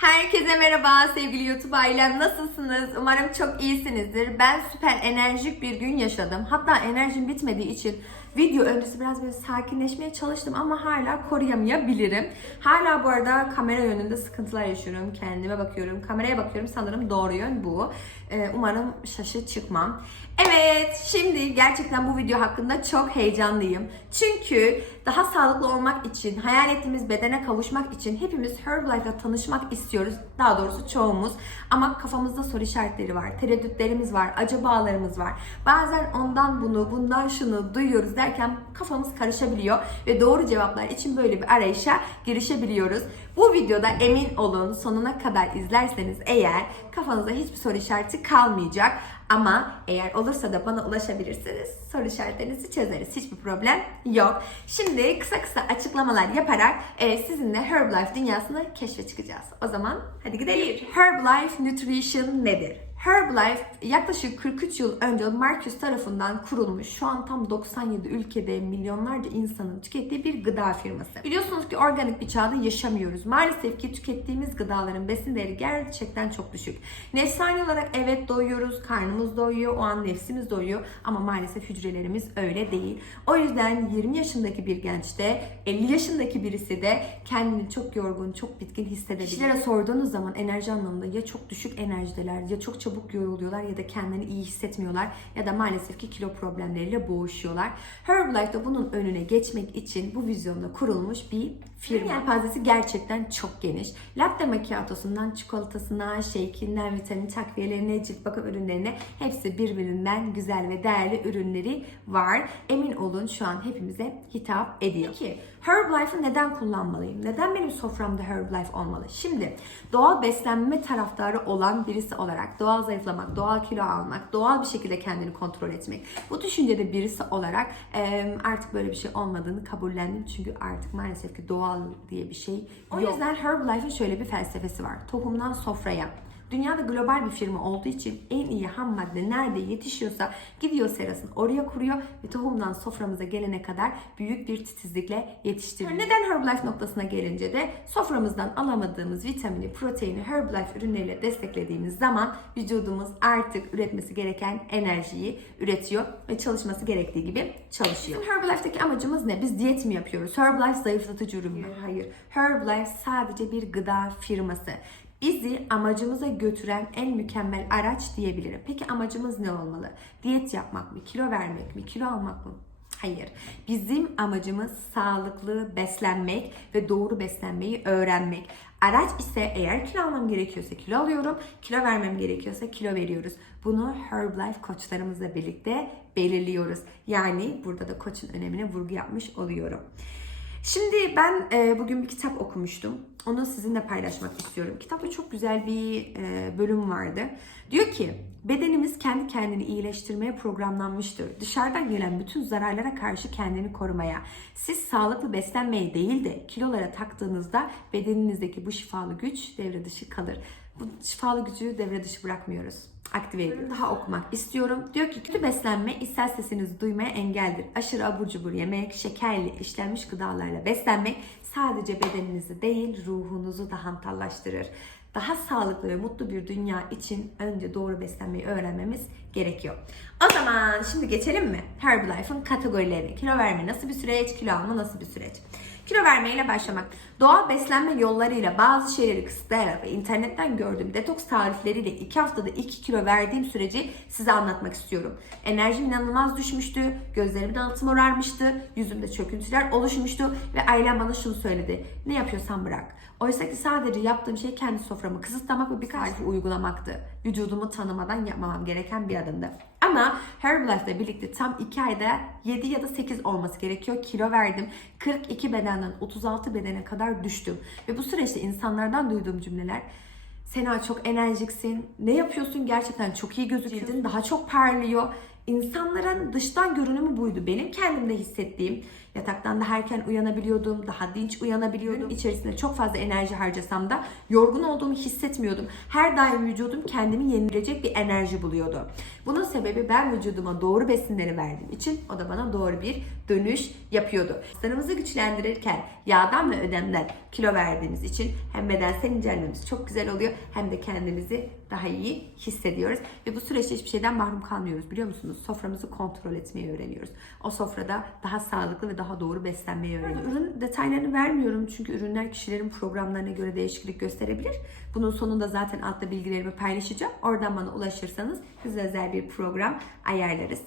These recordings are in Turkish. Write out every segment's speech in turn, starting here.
Herkese merhaba sevgili YouTube ailem nasılsınız? Umarım çok iyisinizdir. Ben süper enerjik bir gün yaşadım. Hatta enerjim bitmediği için video öncesi biraz böyle sakinleşmeye çalıştım ama hala koruyamayabilirim. Hala bu arada kamera yönünde sıkıntılar yaşıyorum. Kendime bakıyorum, kameraya bakıyorum. Sanırım doğru yön bu. Ee, umarım şaşı çıkmam. Evet, şimdi gerçekten bu video hakkında çok heyecanlıyım. Çünkü daha sağlıklı olmak için, hayal ettiğimiz bedene kavuşmak için hepimiz Herbalife'la tanışmak istiyoruz. Daha doğrusu çoğumuz. Ama kafamızda soru işaretleri var, tereddütlerimiz var, acabalarımız var. Bazen ondan bunu, bundan şunu duyuyoruz derken kafamız karışabiliyor ve doğru cevaplar için böyle bir arayışa girişebiliyoruz. Bu videoda emin olun sonuna kadar izlerseniz eğer kafanızda hiçbir soru işareti kalmayacak. Ama eğer olursa da bana ulaşabilirsiniz. Soru işaretlerinizi çözeriz. Hiçbir problem yok. Şimdi kısa kısa açıklamalar yaparak e, sizinle Herbalife dünyasını keşfe çıkacağız. O zaman hadi gidelim. Herbalife Nutrition nedir? Herbalife yaklaşık 43 yıl önce Marcus tarafından kurulmuş. Şu an tam 97 ülkede milyonlarca insanın tükettiği bir gıda firması. Biliyorsunuz ki organik bir çağda yaşamıyoruz. Maalesef ki tükettiğimiz gıdaların besin değeri gerçekten çok düşük. Nefsani olarak evet doyuyoruz, karnımız doyuyor, o an nefsimiz doyuyor ama maalesef hücrelerimiz öyle değil. O yüzden 20 yaşındaki bir gençte, 50 yaşındaki birisi de kendini çok yorgun, çok bitkin hissedebilir. Kişilere sorduğunuz zaman enerji anlamında ya çok düşük enerjideler ya çok çabuk yoruluyorlar ya da kendini iyi hissetmiyorlar ya da maalesef ki kilo problemleriyle boğuşuyorlar. Herbalife de bunun önüne geçmek için bu vizyonda kurulmuş bir firma. Yelpazesi gerçekten çok geniş. Latte macchiatosundan çikolatasına, shake'inden vitamin takviyelerine, cilt bakım ürünlerine hepsi birbirinden güzel ve değerli ürünleri var. Emin olun şu an hepimize hitap ediyor. Peki Herbalife'ı neden kullanmalıyım? Neden benim soframda Herbalife olmalı? Şimdi doğal beslenme taraftarı olan birisi olarak doğal zayıflamak, doğal kilo almak, doğal bir şekilde kendini kontrol etmek. Bu düşüncede birisi olarak e, artık böyle bir şey olmadığını kabullendim. Çünkü artık maalesef ki doğal diye bir şey yok. O yüzden Herbalife'ın şöyle bir felsefesi var. Tohumdan sofraya. Dünyada global bir firma olduğu için en iyi ham madde nerede yetişiyorsa gidiyor serasını oraya kuruyor ve tohumdan soframıza gelene kadar büyük bir titizlikle yetiştiriyor. Neden Herbalife noktasına gelince de soframızdan alamadığımız vitamini, proteini Herbalife ürünleriyle desteklediğimiz zaman vücudumuz artık üretmesi gereken enerjiyi üretiyor ve çalışması gerektiği gibi çalışıyor. Bizim Herbalife'deki amacımız ne? Biz diyet mi yapıyoruz? Herbalife zayıflatıcı ürün mü? Hayır. Herbalife sadece bir gıda firması bizi amacımıza götüren en mükemmel araç diyebilirim. Peki amacımız ne olmalı? Diyet yapmak mı? Kilo vermek mi? Kilo almak mı? Hayır. Bizim amacımız sağlıklı beslenmek ve doğru beslenmeyi öğrenmek. Araç ise eğer kilo almam gerekiyorsa kilo alıyorum, kilo vermem gerekiyorsa kilo veriyoruz. Bunu Herbalife koçlarımızla birlikte belirliyoruz. Yani burada da koçun önemine vurgu yapmış oluyorum. Şimdi ben e, bugün bir kitap okumuştum. Onu sizinle paylaşmak istiyorum. Kitapta çok güzel bir e, bölüm vardı. Diyor ki bedenimiz kendi kendini iyileştirmeye programlanmıştır. Dışarıdan gelen bütün zararlara karşı kendini korumaya. Siz sağlıklı beslenmeye değil de kilolara taktığınızda bedeninizdeki bu şifalı güç devre dışı kalır. Bu şifalı gücü devre dışı bırakmıyoruz aktive ediyor. Daha okumak istiyorum. Diyor ki kötü beslenme içsel sesinizi duymaya engeldir. Aşırı abur cubur yemek, şekerli, işlenmiş gıdalarla beslenmek sadece bedeninizi değil ruhunuzu da hantallaştırır. Daha sağlıklı ve mutlu bir dünya için önce doğru beslenmeyi öğrenmemiz gerekiyor. O zaman şimdi geçelim mi? Herbalife'ın kategorileri. Kilo verme nasıl bir süreç, kilo alma nasıl bir süreç? Kilo vermeyle başlamak. Doğal beslenme yollarıyla bazı şeyleri kısıtlayarak ve internetten gördüğüm detoks tarifleriyle 2 haftada 2 kilo verdiğim süreci size anlatmak istiyorum. Enerjim inanılmaz düşmüştü, gözlerimin altı morarmıştı, yüzümde çöküntüler oluşmuştu ve ailem bana şunu söyledi. Ne yapıyorsan bırak. Oysa ki sadece yaptığım şey kendi soframı kısıtlamak ve birkaç tarifi uygulamaktı. Vücudumu tanımadan yapmamam gereken bir adımdı. Ama Herbalife ile birlikte tam 2 ayda 7 ya da 8 olması gerekiyor. Kilo verdim. 42 bedenden 36 bedene kadar düştüm. Ve bu süreçte insanlardan duyduğum cümleler Sena çok enerjiksin. Ne yapıyorsun? Gerçekten çok iyi gözüküyorsun. Daha çok parlıyor. İnsanların dıştan görünümü buydu. Benim kendimde hissettiğim yataktan daha erken uyanabiliyordum, daha dinç uyanabiliyordum. Gün içerisinde çok fazla enerji harcasam da yorgun olduğumu hissetmiyordum. Her daim vücudum kendimi yenilecek bir enerji buluyordu. Bunun sebebi ben vücuduma doğru besinleri verdiğim için o da bana doğru bir dönüş yapıyordu. Kaslarımızı güçlendirirken yağdan ve ödemden kilo verdiğimiz için hem bedensel incelmemiz çok güzel oluyor hem de kendimizi daha iyi hissediyoruz. Ve bu süreçte hiçbir şeyden mahrum kalmıyoruz biliyor musunuz? Soframızı kontrol etmeyi öğreniyoruz. O sofrada daha sağlıklı ve daha doğru beslenmeyi öğreniyoruz. Ürün detaylarını vermiyorum çünkü ürünler kişilerin programlarına göre değişiklik gösterebilir. Bunun sonunda zaten altta bilgilerimi paylaşacağım. Oradan bana ulaşırsanız size özel bir program ayarlarız.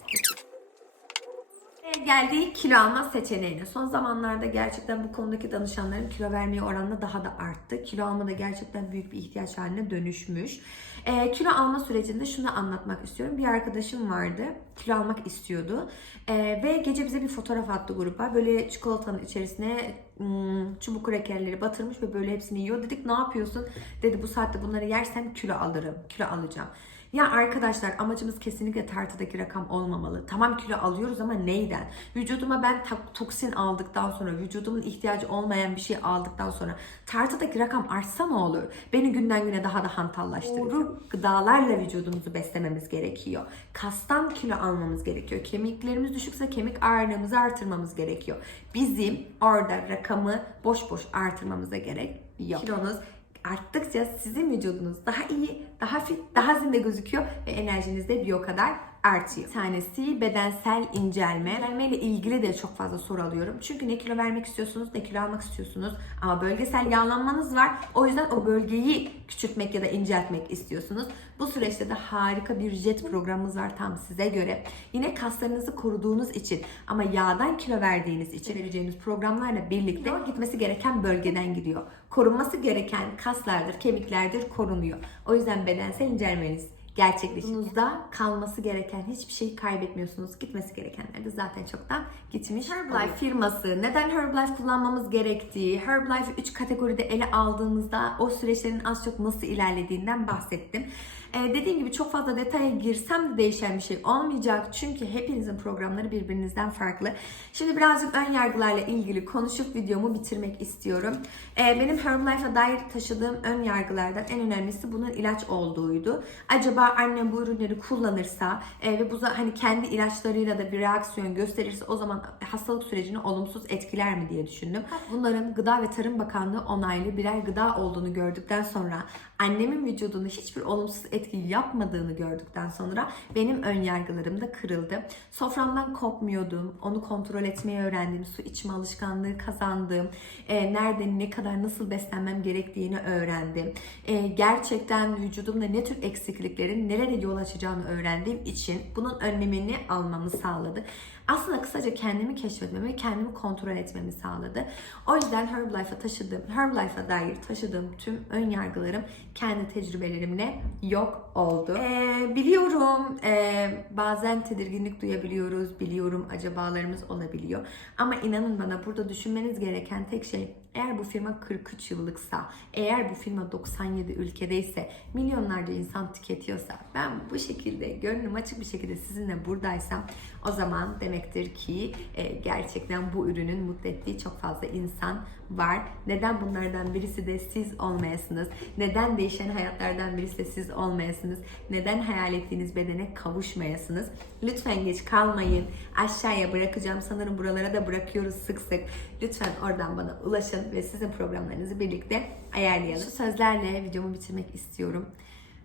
Geldiği kilo alma seçeneğine. Son zamanlarda gerçekten bu konudaki danışanların kilo vermeye oranla daha da arttı. Kilo alma da gerçekten büyük bir ihtiyaç haline dönüşmüş. Ee, kilo alma sürecinde şunu anlatmak istiyorum. Bir arkadaşım vardı. Kilo almak istiyordu. Ee, ve gece bize bir fotoğraf attı gruba. Böyle çikolatanın içerisine hmm, çubuk krakerleri batırmış ve böyle hepsini yiyor. Dedik ne yapıyorsun? Dedi bu saatte bunları yersem kilo alırım. Kilo alacağım. Ya arkadaşlar amacımız kesinlikle tartıdaki rakam olmamalı. Tamam kilo alıyoruz ama neyden? Vücuduma ben toksin aldıktan sonra, vücudumun ihtiyacı olmayan bir şey aldıktan sonra tartıdaki rakam artsa ne olur? Beni günden güne daha da hantallaştırır. Doğru gıdalarla vücudumuzu beslememiz gerekiyor. Kastan kilo almamız gerekiyor. Kemiklerimiz düşükse kemik ağırlığımızı artırmamız gerekiyor. Bizim orada rakamı boş boş artırmamıza gerek yok. Kilonuz arttıkça sizin vücudunuz daha iyi, daha fit, daha zinde gözüküyor ve enerjiniz de bir o kadar artıyor. Bir tanesi bedensel incelme. İncelme ile ilgili de çok fazla soru alıyorum. Çünkü ne kilo vermek istiyorsunuz ne kilo almak istiyorsunuz. Ama bölgesel yağlanmanız var. O yüzden o bölgeyi küçültmek ya da inceltmek istiyorsunuz. Bu süreçte de harika bir jet programımız var tam size göre. Yine kaslarınızı koruduğunuz için ama yağdan kilo verdiğiniz için vereceğimiz programlarla birlikte gitmesi gereken bölgeden gidiyor. Korunması gereken kaslardır, kemiklerdir korunuyor. O yüzden bedensel incelmeniz gerçekleştiğinizde kalması gereken hiçbir şeyi kaybetmiyorsunuz. Gitmesi gerekenler de zaten çoktan gitmiş. Herbalife firması neden Herbalife kullanmamız gerektiği, Herbalife 3 kategoride ele aldığımızda o süreçlerin az çok nasıl ilerlediğinden bahsettim. Ee, dediğim gibi çok fazla detaya girsem de değişen bir şey olmayacak. Çünkü hepinizin programları birbirinizden farklı. Şimdi birazcık ön yargılarla ilgili konuşup videomu bitirmek istiyorum. Ee, benim Herbalife'a dair taşıdığım ön yargılardan en önemlisi bunun ilaç olduğuydu. Acaba annem bu ürünleri kullanırsa e, ve bu hani kendi ilaçlarıyla da bir reaksiyon gösterirse o zaman hastalık sürecini olumsuz etkiler mi diye düşündüm. Bunların Gıda ve Tarım Bakanlığı onaylı birer gıda olduğunu gördükten sonra annemin vücudunda hiçbir olumsuz etki yapmadığını gördükten sonra benim ön yargılarım da kırıldı. Soframdan kopmuyordum. Onu kontrol etmeyi öğrendim. Su içme alışkanlığı kazandım. E, nerede ne kadar nasıl beslenmem gerektiğini öğrendim. E, gerçekten vücudumda ne tür eksikliklerin nereye yol açacağını öğrendiğim için bunun önlemini almamı sağladı. Aslında kısaca kendimi keşfetmemi, kendimi kontrol etmemi sağladı. O yüzden Herbalife'a taşıdığım, Herbalife'a dair taşıdığım tüm ön yargılarım kendi tecrübelerimle yok oldu. Ee, biliyorum e, bazen tedirginlik duyabiliyoruz, biliyorum acabalarımız olabiliyor. Ama inanın bana burada düşünmeniz gereken tek şey eğer bu firma 43 yıllıksa, eğer bu firma 97 ülkedeyse, milyonlarca insan tüketiyorsa, ben bu şekilde gönlüm açık bir şekilde sizinle buradaysam o zaman demektir ki e, gerçekten bu ürünün mutlu ettiği çok fazla insan var. Neden bunlardan birisi de siz olmayasınız? Neden değişen hayatlardan birisi de siz olmayasınız? Neden hayal ettiğiniz bedene kavuşmayasınız? Lütfen geç kalmayın. Aşağıya bırakacağım. Sanırım buralara da bırakıyoruz sık sık. Lütfen oradan bana ulaşın ve sizin programlarınızı birlikte ayarlayalım. Şu sözlerle videomu bitirmek istiyorum.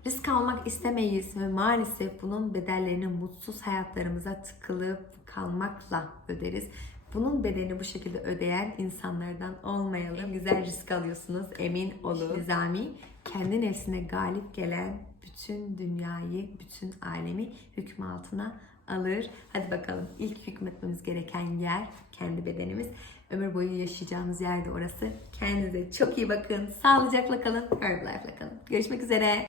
Risk almak istemeyiz ve maalesef bunun bedellerini mutsuz hayatlarımıza tıkılıp kalmakla öderiz. Bunun bedelini bu şekilde ödeyen insanlardan olmayalım. En güzel risk alıyorsunuz emin olun. Nizami kendi nefsine galip gelen bütün dünyayı, bütün alemi hükmü altına alır. Hadi bakalım ilk hükmetmemiz gereken yer kendi bedenimiz. Ömür boyu yaşayacağımız yer de orası. Kendinize çok iyi bakın. Sağlıcakla kalın. Herbalife'la kalın. Görüşmek üzere.